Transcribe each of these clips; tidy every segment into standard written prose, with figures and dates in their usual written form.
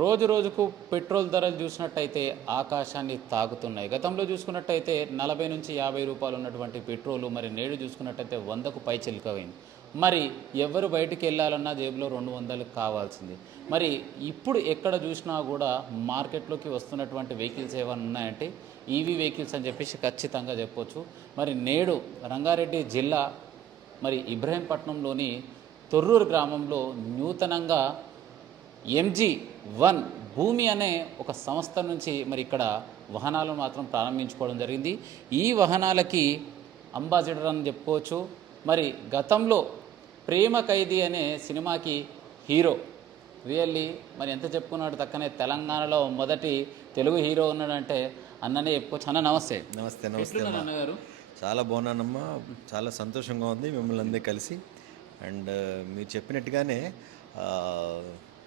రోజు రోజుకు పెట్రోల్ ధరలు చూసినట్టయితే ఆకాశాన్ని తాకుతున్నాయి. గతంలో చూసుకున్నట్టయితే 40 నుంచి 50 రూపాయలు ఉన్నటువంటి పెట్రోలు మరి నేడు చూసుకున్నట్టయితే 100కు పై చిలుకవైంది. మరి ఎవరు బయటికి వెళ్ళాలన్నా జేబులో 200 కావాల్సింది. మరి ఇప్పుడు ఎక్కడ చూసినా కూడా మార్కెట్లోకి వస్తున్నటువంటి వెహికల్స్ ఏమైనా ఉన్నాయంటే ఈవీ వెహికల్స్ అని చెప్పేసి ఖచ్చితంగా చెప్పొచ్చు. మరి నేడు రంగారెడ్డి జిల్లా మరి ఇబ్రహీంపట్నంలోని తొర్రూరు గ్రామంలో నూతనంగా MG1 భూమి అనే ఒక సంస్థ నుంచి మరి ఇక్కడ వాహనాలను మాత్రం ప్రారంభించుకోవడం జరిగింది. ఈ వాహనాలకి అంబాసిడర్ అని చెప్పుకోవచ్చు. మరి గతంలో ప్రేమ ఖైదీ అనే సినిమాకి హీరో రియల్లీ మరి ఎంత చెప్పుకున్నాడు తక్కనే తెలంగాణలో మొదటి తెలుగు హీరో ఉన్నాడంటే అన్ననే చెప్పుకోవచ్చు. అన్న నమస్తే. నమస్తే నమస్తే అమ్మా. అన్నగారు చాలా బాగున్నానమ్మా. చాలా సంతోషంగా ఉంది మిమ్మల్ని అందరూ కలిసి. అండ్ మీరు చెప్పినట్టుగానే ఆ,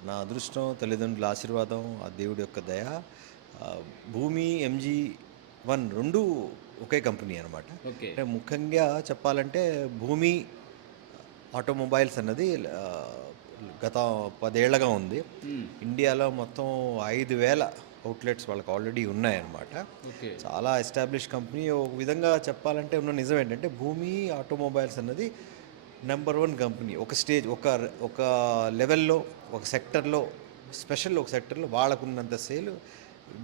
నా అదృష్టం, తల్లిదండ్రుల ఆశీర్వాదం, ఆ దేవుడి యొక్క దయ, ఆ, భూమి MG1 రెండు ఒకే కంపెనీ అనమాట. ఓకే. అంటే ముఖ్యంగా చెప్పాలంటే భూమి ఆటోమొబైల్స్ అన్నది గత 10 ఏళ్లగా ఉంది. ఇండియాలో మొత్తం 5,000 అవుట్లెట్స్ వాళ్ళకి ఆల్రెడీ ఉన్నాయన్నమాట. ఓకే. చాలా ఎస్టాబ్లిష్ కంపెనీ. ఒక విధంగా చెప్పాలంటే ఉన్న నిజం ఏంటంటే భూమి ఆటోమొబైల్స్ అన్నది నెంబర్ 1 కంపెనీ. ఒక స్టేజ్, ఒక లెవెల్లో, ఒక సెక్టర్లో, ఒక సెక్టర్లో వాళ్ళకున్నంత సేల్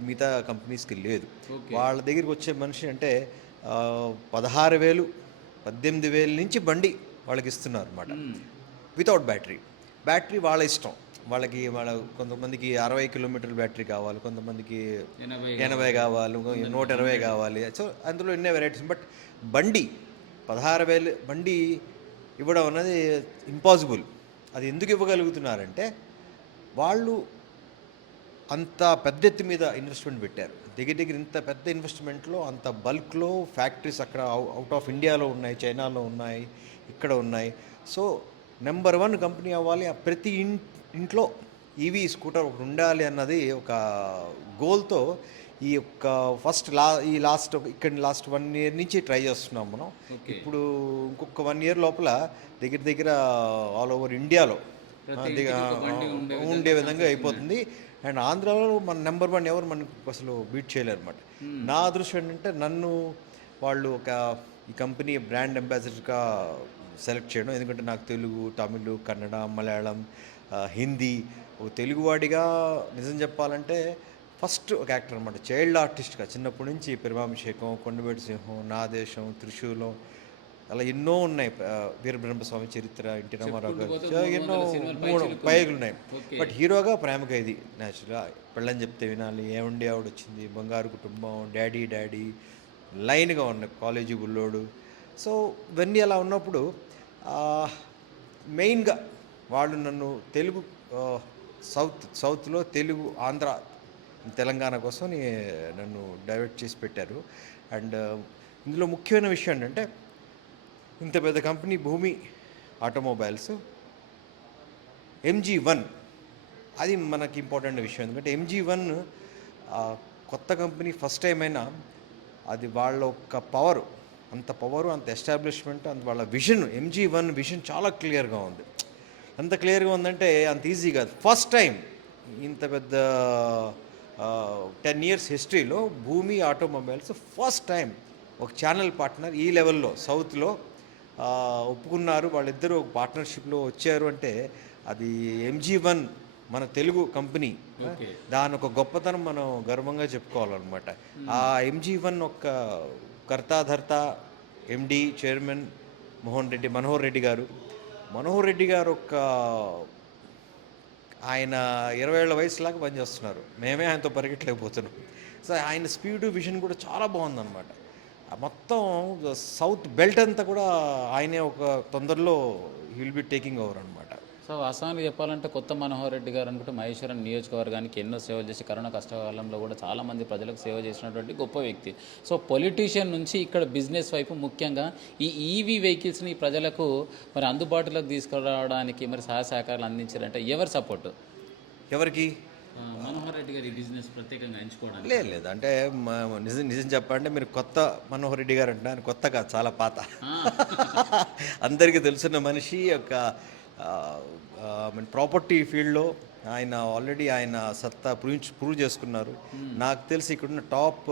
మిగతా కంపెనీస్కి లేదు. ఓకే. వాళ్ళ దగ్గరికి వచ్చే మనిషి అంటే 16,000 18,000 నుంచి బండి వాళ్ళకి ఇస్తున్నారు అనమాట, వితౌట్ బ్యాటరీ వాళ్ళ ఇష్టం. వాళ్ళ కొంతమందికి 60 కిలోమీటర్ల బ్యాటరీ కావాలి, కొంతమందికి 80 కావాలి, 120 కావాలి. సో అందులో ఎన్నో వెరైటీస్. బట్ బండి 16,000 బండి ఇవ్వడం అన్నది ఇంపాసిబుల్. అది ఎందుకు ఇవ్వగలుగుతున్నారంటే వాళ్ళు అంత పెద్ద ఎత్తు మీద ఇన్వెస్ట్మెంట్ పెట్టారు. దగ్గర ఇంత పెద్ద ఇన్వెస్ట్మెంట్లో అంత బల్క్లో ఫ్యాక్టరీస్ అక్కడ అవుట్ ఆఫ్ ఇండియాలో ఉన్నాయి, చైనాలో ఉన్నాయి, ఇక్కడ ఉన్నాయి. సో నెంబర్ 1 కంపెనీ అవ్వాలి, ప్రతి ఇంట్లో ఈవీ స్కూటర్ ఒకటి ఉండాలి అన్నది ఒక గోల్తో ఈ యొక్క లాస్ట్ 1 ఇయర్ నుంచి ట్రై చేస్తున్నాం మనం. ఇప్పుడు ఇంకొక 1 ఇయర్ లోపల దగ్గర ఆల్ ఓవర్ ఇండియాలో ఉండే విధంగా అయిపోతుంది. అండ్ ఆంధ్రాలో మన నెంబర్ 1 ఎవరు మనకు అసలు బీట్ చేయలేరు అనమాట. నా అదృష్టం ఏంటంటే నన్ను వాళ్ళు ఈ కంపెనీ బ్రాండ్ అంబాసిడర్గా సెలెక్ట్ చేయడం. ఎందుకంటే నాకు తెలుగు, తమిళ్, కన్నడ, మలయాళం, హిందీ, ఒక తెలుగువాడిగా నిజం చెప్పాలంటే ఫస్ట్ ఒక యాక్టర్ అనమాట. చైల్డ్ ఆర్టిస్ట్గా చిన్నప్పటి నుంచి పెరుమాభిషేకం, కొండవేటి సింహం, నా దేశం, త్రిశూలం, అలా ఎన్నో ఉన్నాయి. వీరబ్రహ్మస్వామి చరిత్ర, ఎన్టీ రామారావు గారు, ఎన్నో పైగులు ఉన్నాయి. బట్ హీరోగా ప్రేమ ఖైదీ న్యాచురల్గా, పెళ్ళని చెప్తే వినాలి, ఏమండి ఆవిడ వచ్చింది, బంగారు కుటుంబం, డాడీ లైన్గా ఉన్నాయి, కాలేజీ బుల్లోడు. సో ఇవన్నీ అలా ఉన్నప్పుడు మెయిన్గా వాళ్ళు నన్ను తెలుగు, సౌత్లో తెలుగు, ఆంధ్ర, తెలంగాణ కోసం నన్ను డైవర్ట్ చేసి పెట్టారు. అండ్ ఇందులో ముఖ్యమైన విషయం ఏంటంటే ఇంత పెద్ద కంపెనీ భూమి ఆటోమొబైల్స్ MG1 అది మనకి ఇంపార్టెంట్ విషయం. ఎందుకంటే MG1 కొత్త కంపెనీ, ఫస్ట్ టైం అయినా అది వాళ్ళ ఒక పవరు, అంత ఎస్టాబ్లిష్మెంట్, అంత వాళ్ళ విజన్, MG1 విజన్ చాలా క్లియర్గా ఉంది. ఎంత క్లియర్గా ఉందంటే అంత ఈజీ కాదు. ఫస్ట్ టైం ఇంత పెద్ద 10 ఇయర్స్ హిస్టరీలో భూమి ఆటోమొబైల్స్ ఫస్ట్ టైం ఒక ఛానల్ పార్ట్నర్ ఈ లెవెల్లో సౌత్లో ఒప్పుకున్నారు. వాళ్ళిద్దరూ ఒక పార్ట్నర్షిప్లో వచ్చారు అంటే అది MG1 మన తెలుగు కంపెనీ. దాని ఒక గొప్పతనం మనం గర్వంగా చెప్పుకోవాలన్నమాట. ఆ MG1 ఒక కర్తాధర్త MD చైర్మన్ మనోహర్ రెడ్డి గారు ఒక ఆయన 20 ఏళ్ల వయసులాగా పనిచేస్తున్నారు. మేమే ఆయనతో పరిగెట్టలేకపోతున్నాం. సో ఆయన స్పీడు, విజన్ కూడా చాలా బాగుందన్నమాట. మొత్తం సౌత్ బెల్ట్ అంతా కూడా ఆయనే ఒక తొందరలో విల్ బి టేకింగ్ ఓవర్ అనమాట. సో వాస్తవానికి చెప్పాలంటే కొత్త మనోహర్ రెడ్డి గారు అనుకుంటే మహేశ్వరం నియోజకవర్గానికి ఎన్నో సేవలు చేసి కరోనా కష్టకాలంలో కూడా చాలామంది ప్రజలకు సేవ చేసినటువంటి గొప్ప వ్యక్తి. సో పొలిటీషియన్ నుంచి ఇక్కడ బిజినెస్ వైపు ముఖ్యంగా ఈ ఈవీ వెహికల్స్ని ప్రజలకు మరి అందుబాటులోకి తీసుకురావడానికి మరి సహాయ సహకారాలు అందించారంటే ఎవరి సపోర్టు? ఎవరికి? మనోహర్ రెడ్డి గారి బిజినెస్ ప్రత్యేకంగా ఎంచుకోవడానికి లేదు. అంటే నిజం చెప్పాలంటే మీరు కొత్త మనోహర్ రెడ్డి గారు అంటే ఆయన కొత్త కాదు, చాలా పాత. అందరికీ తెలుసున్న మనిషి. ఒక ప్రాపర్టీ ఫీల్డ్లో ఆయన ఆల్రెడీ ఆయన సత్తా ప్రూవ్ చేసుకున్నారు. నాకు తెలిసి ఇక్కడున్న టాప్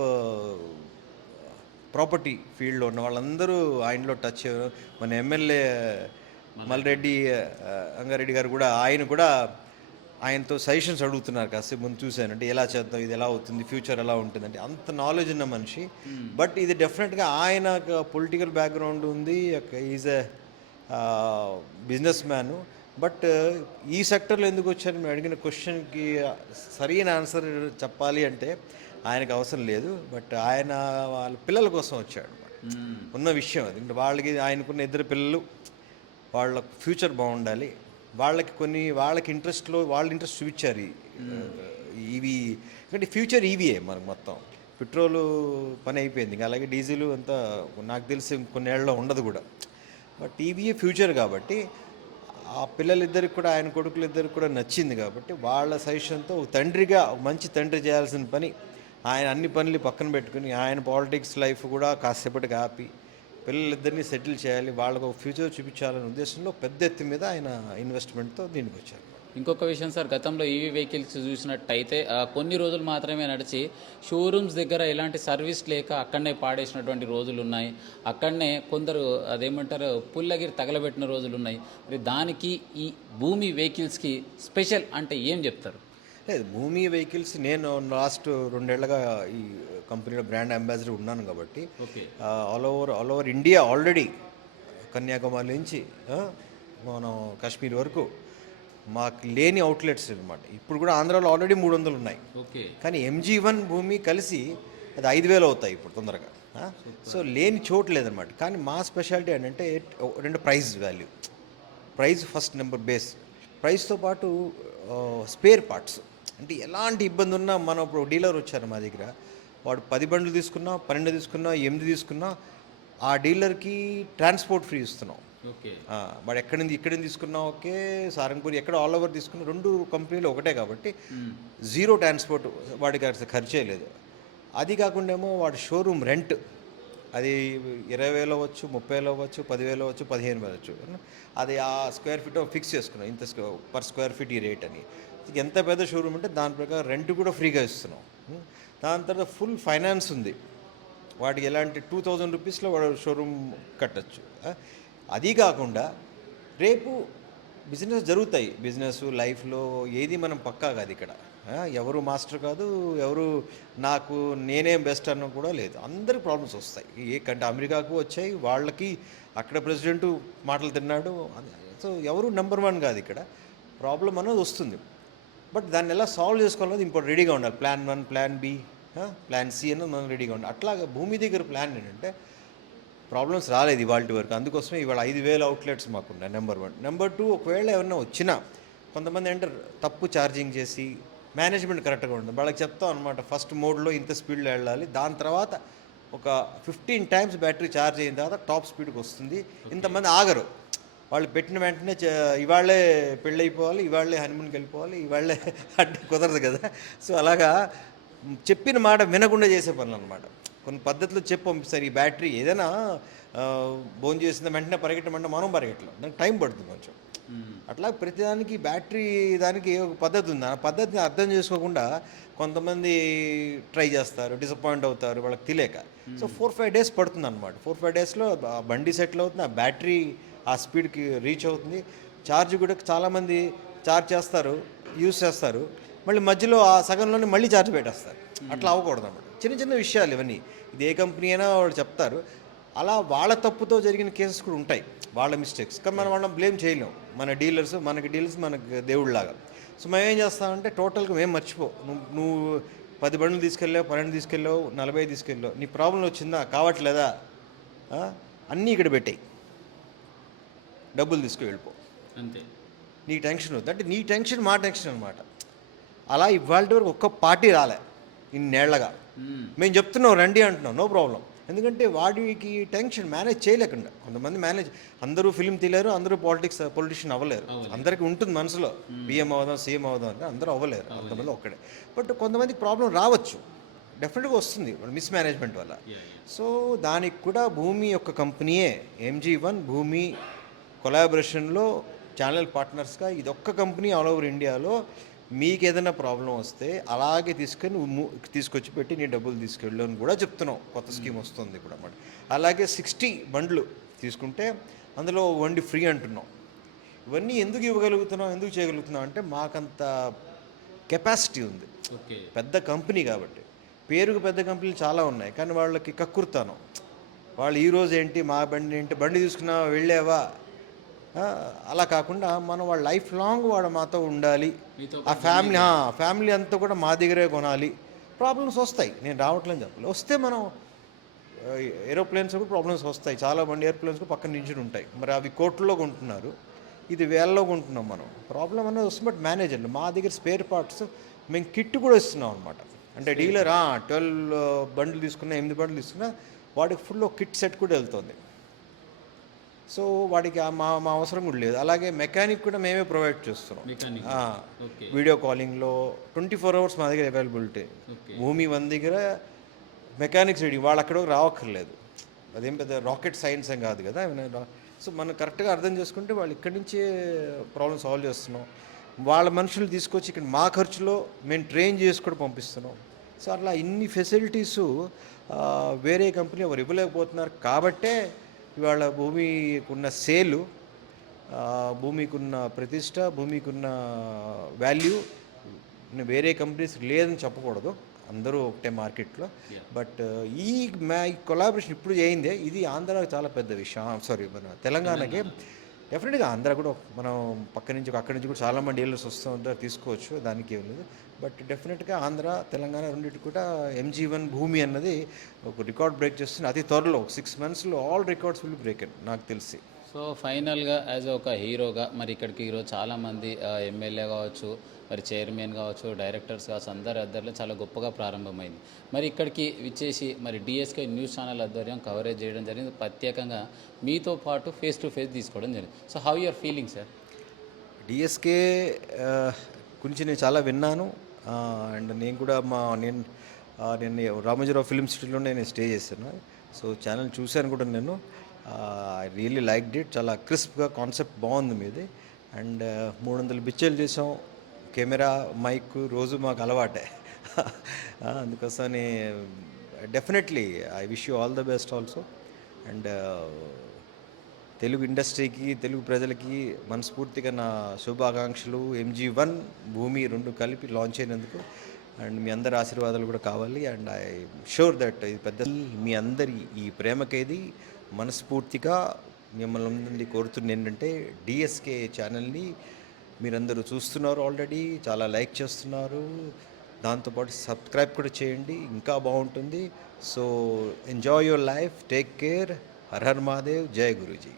ప్రాపర్టీ ఫీల్డ్లో ఉన్న వాళ్ళందరూ ఆయనలో టచ్ అయ్యారు. మన ఎమ్మెల్యే మల్రెడ్డి రంగారెడ్డి గారు కూడా ఆయన కూడా ఆయనతో సజెషన్స్ అడుగుతున్నారు. కాసేపు ముందు చూశానంటే ఎలా చేద్దాం, ఇది ఎలా అవుతుంది, ఫ్యూచర్ ఎలా ఉంటుందంటే అంత నాలెడ్జ్ ఉన్న మనిషి. బట్ ఇది డెఫినెట్గా ఆయన పొలిటికల్ బ్యాక్గ్రౌండ్ ఉంది, is a business man. But ఈ సెక్టర్లో ఎందుకు వచ్చారు మీరు అడిగిన క్వశ్చన్కి సరైన ఆన్సర్ చెప్పాలి అంటే ఆయనకు అవసరం లేదు. బట్ ఆయన వాళ్ళ పిల్లల కోసం వచ్చాడు ఉన్న విషయం అది. అంటే వాళ్ళకి ఆయనకున్న ఇద్దరు పిల్లలు, వాళ్ళ ఫ్యూచర్ బాగుండాలి, వాళ్ళకి ఇంట్రెస్ట్లో వాళ్ళ ఇంట్రెస్ట్ చూపించారు. ఈవీ ఎందుకంటే ఫ్యూచర్ ఈవీఏ మనకు మొత్తం పెట్రోలు పని అయిపోయింది, ఇంకా అలాగే డీజిల్ అంతా నాకు తెలిసి కొన్నేళ్లలో ఉండదు కూడా. బట్ ఈవీఏ ఫ్యూచర్ కాబట్టి ఆ పిల్లలిద్దరికి కూడా ఆయన కొడుకులిద్దరికి కూడా నచ్చింది కాబట్టి వాళ్ళ సజెషన్తో తండ్రిగా మంచి తండ్రి చేయాల్సిన పని ఆయన అన్ని పనులు పక్కన పెట్టుకుని ఆయన పాలిటిక్స్ లైఫ్ కూడా కాసేపటికి ఆపి పిల్లలిద్దరినీ సెటిల్ చేయాలి, వాళ్ళకు ఒక ఫ్యూచర్ చూపించాలనే ఉద్దేశంలో పెద్ద ఎత్తి మీద ఆయన ఇన్వెస్ట్మెంట్తో దీనికి వచ్చారు. ఇంకొక విషయం సార్, గతంలో ఈవీ వెహికల్స్ చూసినట్టయితే కొన్ని రోజులు మాత్రమే నడిచి షోరూమ్స్ దగ్గర ఎలాంటి సర్వీస్ లేక అక్కడనే పాడేసినటువంటి రోజులు ఉన్నాయి. అక్కడనే కొందరు అదేమంటారు పుల్లగిరి తగలబెట్టిన రోజులు ఉన్నాయి. మరి దానికి ఈ భూమి వెహికల్స్కి స్పెషల్ అంటే ఏం చెప్తారు? లేదు, భూమి వెహికల్స్ నేను లాస్ట్ 2 ఏళ్లుగా ఈ కంపెనీలో బ్రాండ్ అంబాసిడర్ ఉన్నాను కాబట్టి all over India already Kanyakumari నుంచి మనం కాశ్మీర్ వరకు మాకు లేని అవుట్లెట్స్ అనమాట. ఇప్పుడు కూడా ఆంధ్రాలో ఆల్రెడీ 300 ఉన్నాయి. కానీ MG1 భూమి కలిసి అది 5,000 అవుతాయి ఇప్పుడు తొందరగా. సో లేని చోటు లేదనమాట. కానీ మా స్పెషాలిటీ ఏంటంటే 2 price value. Price first number base, ప్రైస్తో పాటు స్పేర్ పార్ట్స్. అంటే ఎలాంటి ఇబ్బంది ఉన్నా మనం ఇప్పుడు డీలర్ వచ్చారు మా దగ్గర, వాడు 10 బండ్లు తీసుకున్నా, 12 తీసుకున్నా, 8 తీసుకున్నా ఆ డీలర్కి ట్రాన్స్పోర్ట్ ఫ్రీ ఇస్తున్నాం. వాడు ఇక్కడి నుంచి తీసుకున్నా ఓకే, సారంగపూర్ ఎక్కడ ఆల్ ఓవర్ తీసుకున్నా 2 కంపెనీలు ఒకటే కాబట్టి జీరో ట్రాన్స్పోర్ట్, వాడికి అసలు ఖర్చే లేదు. అది కాకుండా ఏమో వాడి షోరూమ్ రెంట్ అది 20,000 అవ్వచ్చు, 30,000 అవ్వచ్చు, 10,000 అవ్వచ్చు, 15,000 అవ్వచ్చు. అది ఆ స్క్వేర్ ఫీట్ ఫిక్స్ చేసుకున్నాం, ఇంత పర్ స్క్వేర్ ఫీట్ ఈ రేట్ అని. ఎంత పెద్ద షోరూమ్ అంటే దాని ప్రకారం రెంట్ కూడా ఫ్రీగా ఇస్తున్నాం. దాని తర్వాత ఫుల్ ఫైనాన్స్ ఉంది, వాడికి ఎలాంటి 2,000 రూపీస్లో వాడు షోరూమ్ కట్టచ్చు. అది కాకుండా రేపు బిజినెస్ జరుగుతాయి, బిజినెస్ లైఫ్లో ఏది మనం పక్కా కాదు ఇక్కడ. ఎవరు మాస్టర్ కాదు, ఎవరు నాకు నేనేం బెస్ట్ అన్న కూడా లేదు. అందరికి ప్రాబ్లమ్స్ వస్తాయి. కంటే అమెరికాకు వచ్చాయి, వాళ్ళకి అక్కడ ప్రెసిడెంట్ మాటలు తిన్నాడు. సో ఎవరు నెంబర్ 1 కాదు ఇక్కడ. ప్రాబ్లం అన్నది వస్తుంది. బట్ దాన్ని ఎలా సాల్వ్ చేసుకోవాలన్నది ఇంపార్టెంట్. రెడీగా ఉండాలి. Plan 1, plan B, plan C అన్నది మనం రెడీగా ఉండాలి. అట్లాగా భూమి దగ్గర ప్లాన్ ఏంటంటే ప్రాబ్లమ్స్ రాలేదు ఇవాళ వరకు. అందుకోసమే ఇవాళ 5,000 అవుట్లెట్స్ మాకున్నాయి. నెంబర్ 1. నెంబర్ 2, ఒకవేళ ఏమన్నా వచ్చినా కొంతమంది అంటే తప్పు ఛార్జింగ్ చేసి మేనేజ్మెంట్ కరెక్ట్గా ఉండదు. వాళ్ళకి చెప్తాం అనమాట, ఫస్ట్ మోడ్లో ఇంత స్పీడ్లో వెళ్ళాలి, దాని తర్వాత ఒక 15 టైమ్స్ బ్యాటరీ ఛార్జ్ అయిన తర్వాత టాప్ స్పీడ్కి వస్తుంది. ఇంతమంది ఆగరు. వాళ్ళు పెట్టిన వెంటనే ఇవాళ్ళే పెళ్ళైపోవాలి, ఇవాళ్ళే హనీమూన్కి వెళ్ళిపోవాలి, ఇవాళ్ళే అంటే కుదరదు కదా. సో అలాగా చెప్పిన మాట వినకుండా చేసే పనులు అనమాట. కొన్ని పద్ధతులు చెప్పి పంపిస్తారు. ఈ బ్యాటరీ ఏదైనా బోన్ చేసిన వెంటనే పరిగెట్టమంటే మనం పరిగెట్టలేం, దానికి టైం పడుతుంది కొంచెం. అట్లా ప్రతిదానికి బ్యాటరీ దానికి ఒక పద్ధతి ఉంది. ఆ పద్ధతిని అర్థం చేసుకోకుండా కొంతమంది ట్రై చేస్తారు, డిసప్పాయింట్ అవుతారు వాళ్ళకి తెలియక. సో 4-5 డేస్ పడుతుంది అనమాట. 4-5 డేస్లో బండి సెటిల్ అవుతుంది, ఆ బ్యాటరీ ఆ స్పీడ్కి రీచ్ అవుతుంది. ఛార్జ్ కూడా చాలామంది ఛార్జ్ చేస్తారు, యూస్ చేస్తారు, మళ్ళీ మధ్యలో ఆ సగంలోనే మళ్ళీ ఛార్జ్ పెట్టేస్తారు. అట్లా అవ్వకూడదు అన్నమాట. చిన్న చిన్న విషయాలు ఇవన్నీ. ఇది ఏ కంపెనీ అయినా వాళ్ళు చెప్తారు. అలా వాళ్ళ తప్పుతో జరిగిన కేసెస్ కూడా ఉంటాయి, వాళ్ళ మిస్టేక్స్. కానీ మనం వాళ్ళని బ్లేమ్ చేయలేం. మనకి డీలర్స్ మనకి దేవుళ్ళలాగా. సో మేము ఏం చేస్తామంటే టోటల్గా మేము మర్చిపో, నువ్వు 10 బండ్లు తీసుకెళ్ళావు, 12 తీసుకెళ్ళావు, 40 తీసుకెళ్ళావు, నీ ప్రాబ్లం వచ్చిందా, కావట్లేదా, అన్నీ ఇక్కడ పెట్టాయి, డబ్బులు తీసుకు వెళ్ళిపో, అంతే. నీ టెన్షన్ వద్దు అంటే నీ టెన్షన్ మా టెన్షన్ అనమాట. అలా ఇవాళ వరకు ఒక్క పార్టీ రాలే ఇన్నేళ్లగా. మేము చెప్తున్నాం రండి అంటున్నాం, నో ప్రాబ్లం. ఎందుకంటే వాడికి టెన్షన్ మేనేజ్ చేయలేకుండా. కొంతమంది మేనేజ్, అందరూ ఫిల్మ్ తీయలేరు, అందరూ పొలిటీషియన్ అవ్వలేరు. అందరికీ ఉంటుంది మనసులో PM అవుదాం, CM అవుదాం అంటే, అందరూ అవ్వలేరు. కొంతమంది ఒక్కడే. బట్ కొంతమందికి ప్రాబ్లం రావచ్చు, డెఫినెట్గా వస్తుంది మిస్ మేనేజ్మెంట్ వల్ల. సో దానికి కూడా భూమి యొక్క కంపెనీయే MG1 భూమి కొలాబరేషన్లో ఛానల్ పార్ట్నర్స్గా ఇదొక్క కంపెనీ ఆల్ ఓవర్ ఇండియాలో మీకు ఏదైనా ప్రాబ్లం వస్తే అలాగే తీసుకొచ్చి పెట్టి నీ డబ్బులు తీసుకెళ్ళు అని కూడా చెప్తున్నాం. కొత్త స్కీమ్ వస్తుంది ఇప్పుడు అన్నమాట. అలాగే 60 బండ్లు తీసుకుంటే అందులో వండి ఫ్రీ అంటున్నాం. ఇవన్నీ ఎందుకు ఇవ్వగలుగుతున్నాం, ఎందుకు చేయగలుగుతున్నాం అంటే మాకంత కెపాసిటీ ఉంది. ఓకే. పెద్ద కంపెనీ కాబట్టి. పేరుకు పెద్ద కంపెనీలు చాలా ఉన్నాయి, కానీ వాళ్ళకి కక్కుర్తానం. వాళ్ళు ఈరోజు ఏంటి, మా బండి ఏంటి, బండి తీసుకున్నావా, వెళ్ళావా, అలా కాకుండా మనం వాళ్ళ లైఫ్ లాంగ్ వాడు మాతో ఉండాలి. మీతో ఆ ఫ్యామిలీ అంతా కూడా మా దగ్గరే కొనాలి. ప్రాబ్లమ్స్ వస్తాయి, నేను రావట్లేని చెప్పాలి. వస్తే మనం ఏరోప్లేన్స్ కూడా ప్రాబ్లమ్స్ వస్తాయి. చాలా మంది ఎయిర్ప్లేన్స్ పక్కన నుంచి ఉంటాయి. మరి అవి కోట్లలో కొంటున్నారు, ఇది వేలలో కొంటున్నాం. మనం ప్రాబ్లం అనేది వస్తుంది, బట్ మేనేజ్ అండి. మా దగ్గర స్పేర్ పార్ట్స్ మేము కిట్ కూడా ఇస్తున్నాం అనమాట. అంటే డీలర్ 12 బండ్లు తీసుకున్నా, 8 బండ్లు తీసుకున్నా వాడికి ఫుల్ కిట్ సెట్ కూడా వెళ్తుంది. సో వాడికి మా మా అవసరం కూడా లేదు. అలాగే మెకానిక్ కూడా మేమే ప్రొవైడ్ చేస్తున్నాం. వీడియో కాలింగ్లో 24 hours మా దగ్గర అవైలబిలిటీ. భూమి 1 దగ్గర మెకానిక్స్ రెడీ, వాళ్ళు అక్కడ రావక్కర్లేదు. అదేం పెద్ద రాకెట్ సైన్స్ ఏం కాదు కదా. సో మనం కరెక్ట్గా అర్థం చేసుకుంటే వాళ్ళు ఇక్కడి నుంచే ప్రాబ్లమ్ సాల్వ్ చేస్తున్నాం. వాళ్ళ మనుషులు తీసుకొచ్చి ఇక్కడ మా ఖర్చులో మేము ట్రైన్ చేసి కూడా పంపిస్తున్నాం. సో అట్లా ఇన్ని ఫెసిలిటీసు వేరే కంపెనీ ఎవరు ఇవ్వలేకపోతున్నారు. కాబట్టే ఇవాళ భూమికున్న సేలు, భూమికున్న ప్రతిష్ట, భూమికున్న వాల్యూ వేరే కంపెనీస్ లేదని చెప్పకూడదు, అందరూ ఒకటే మార్కెట్లో. బట్ ఈ కొలాబరేషన్ ఇప్పుడు చేయిందే, ఇది ఆంధ్రాకి చాలా పెద్ద విషయం. సారీ, మన తెలంగాణకి డెఫినెట్గా. ఆంధ్ర కూడా మనం అక్కడి నుంచి కూడా చాలామంది డీలర్స్ వస్తూ ఉంటారు, తీసుకోవచ్చు, దానికి ఏం లేదు. బట్ డెఫినెట్గా ఆంధ్ర తెలంగాణ రెండింటి కూడా MG1 భూమి అన్నది ఒక రికార్డ్ బ్రేక్ చేస్తుంది. అతి త్వరలో 6 monthsలో all records will break and నాకు తెలిసి. సో ఫైనల్గా యాజ్ ఒక హీరోగా మరి ఇక్కడికి ఈరోజు చాలామంది ఎమ్మెల్యే కావచ్చు, మరి చైర్మన్ కావచ్చు, డైరెక్టర్స్ కావచ్చు, అందరిలో చాలా గొప్పగా ప్రారంభమైంది. మరి ఇక్కడికి విచ్చేసి మరి DSK న్యూస్ ఛానల్ ఆధ్వర్యం కవరేజ్ చేయడం జరిగింది. ప్రత్యేకంగా మీతో పాటు ఫేస్ టు ఫేస్ తీసుకోవడం జరిగింది. So how you're feeling sir? DSK గురించి నేను చాలా విన్నాను. అండ్ నేను కూడా నేను రామోజీరావు ఫిల్మ్ సిటీలోనే నేను స్టే చేశాను. సో ఛానల్ చూశాను కూడా నేను. I really liked it. చాలా క్రిస్ప్గా కాన్సెప్ట్ బాగుంది మీది. అండ్ 300 పిక్చర్లు చేసాం. కెమెరా, మైక్ రోజు మాకు అలవాటే. అందుకోసమని definitely I wish you all the best also. And Telugu ఇండస్ట్రీకి, తెలుగు ప్రజలకి మనస్ఫూర్తిగా నా శుభాకాంక్షలు. MG1 భూమి 2 కలిపి లాంచ్ అయినందుకు. అండ్ మీ అందరి ఆశీర్వాదాలు కూడా కావాలి. అండ్ ఐ షూర్ దట్ ఇది పెద్ద మీ అందరి ఈ ప్రేమకేది మనస్ఫూర్తిగా మిమ్మల్ని అందరినీ కోరుతున్న ఏంటంటే, DSK ఛానల్ని మీరందరూ చూస్తున్నారు, ఆల్రెడీ చాలా లైక్ చేస్తున్నారు. దాంతోపాటు సబ్స్క్రైబ్ కూడా చేయండి, ఇంకా బాగుంటుంది. So enjoy your life, take care. Her her Mahadev, జై గురూజీ.